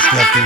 światu.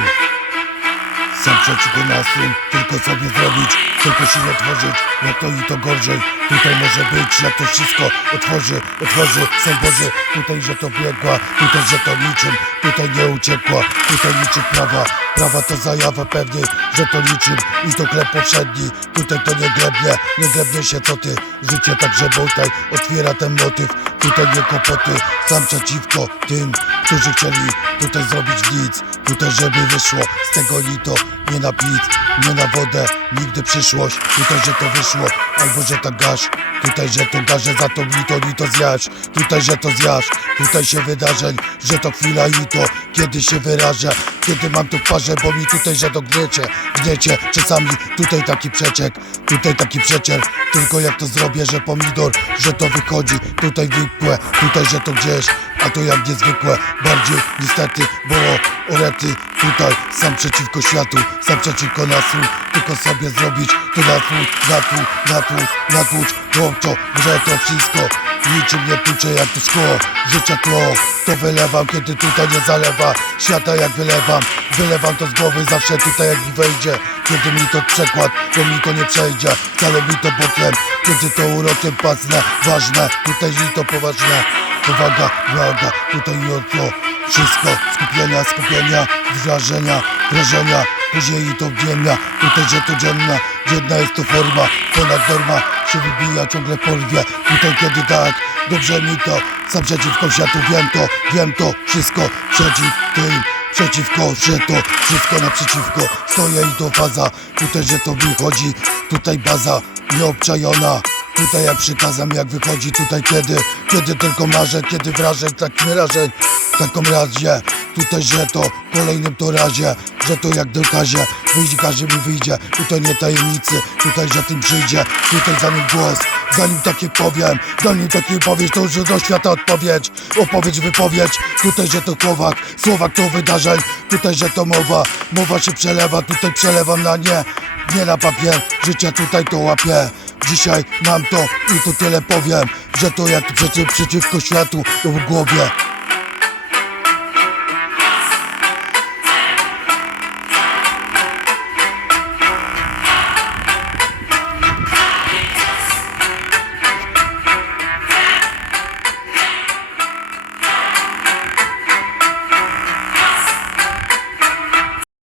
Sam przeciwko nastroju, tylko sobie zrobić, tylko się nie tworzyć, jak to i to gorzej. Tutaj może być, jak to wszystko otworzy, otworzy, Sąd Boży. Tutaj, że to biegła, tutaj, że to niczym, tutaj nie uciekła, tutaj niczym prawa. Prawa to zajawa pewnie, że to niczym i to chleb poprzedni. Tutaj to nie glebnie, nie glebnie się co ty. Życie także tutaj otwiera ten motyw, tutaj nie kłopoty. Sam przeciwko tym, którzy chcieli tutaj zrobić nic. Tutaj, żeby wyszło z tego ni to, nie na pic, nie na wodę, nigdy przyszłość. Tutaj, że to wyszło, albo że to gasz. Tutaj, że to gaże za to ni to, ni to zjasz. Tutaj, że to zjasz. Tutaj się wydarzeń, że to chwila i to, kiedy się wyrażę. Kiedy mam tu parze, bo mi tutaj, że to gniecie, gniecie. Czasami tutaj taki przeciek, tutaj taki przecier. Tylko jak to zrobię, że pomidor, że to wychodzi. Tutaj wykłe, tutaj, że to gdzieś. A to jak niezwykłe, bardziej niestety, bo orety tutaj sam przeciwko światu, sam przeciwko nasu, tylko sobie zrobić to natłuc, natłuc, natłuc, natłuc, to, że to wszystko niczym nie tuczę jak to szkło, życia tło, to wylewam, kiedy tutaj nie zalewa, świata jak wylewam, wylewam to z głowy. Zawsze tutaj jak mi wejdzie, kiedy mi to przekład, to mi to nie przejdzie, wcale mi to bokiem, kiedy to urokiem pacnę, ważne, tutaj mi to poważne, Powaga, waga, tutaj i oto. Wszystko, skupienia, skupienia, wrażenia, wrażenia. Później i to ziemia, tutaj że to dzienna. Dzienna jest to forma, ponad norma Się wybija, ciągle porwie. Tutaj kiedy tak, dobrze mi to. Sam przeciwko światu, wiem to, wiem to. Wszystko przeciw tym Przeciwko, że to wszystko naprzeciwko. Stoję i to faza. Tutaj, że to wychodzi Tutaj baza nieobczajona Tutaj jak przykazam jak wychodzi tutaj kiedy Kiedy tylko marzę, kiedy wrażę tak wyrażeń W takim razie. Tutaj, że to kolejnym to razie Że to jak dokazie Wyjdzie, każe mi wyjdzie Tutaj nie tajemnicy Tutaj, że tym przyjdzie Tutaj za nim głos. Zanim takie powiem Zanim takie powiesz To już do świata odpowiedź. Opowiedź, wypowiedź Tutaj, że to Kowak Słowak to wydarzeń. Tutaj, że to mowa Mowa się przelewa Tutaj przelewam na nie Nie na papier. Życie tutaj to łapie Dzisiaj mam to i to tyle powiem, że to jak przeciw, przeciwko światu w głowie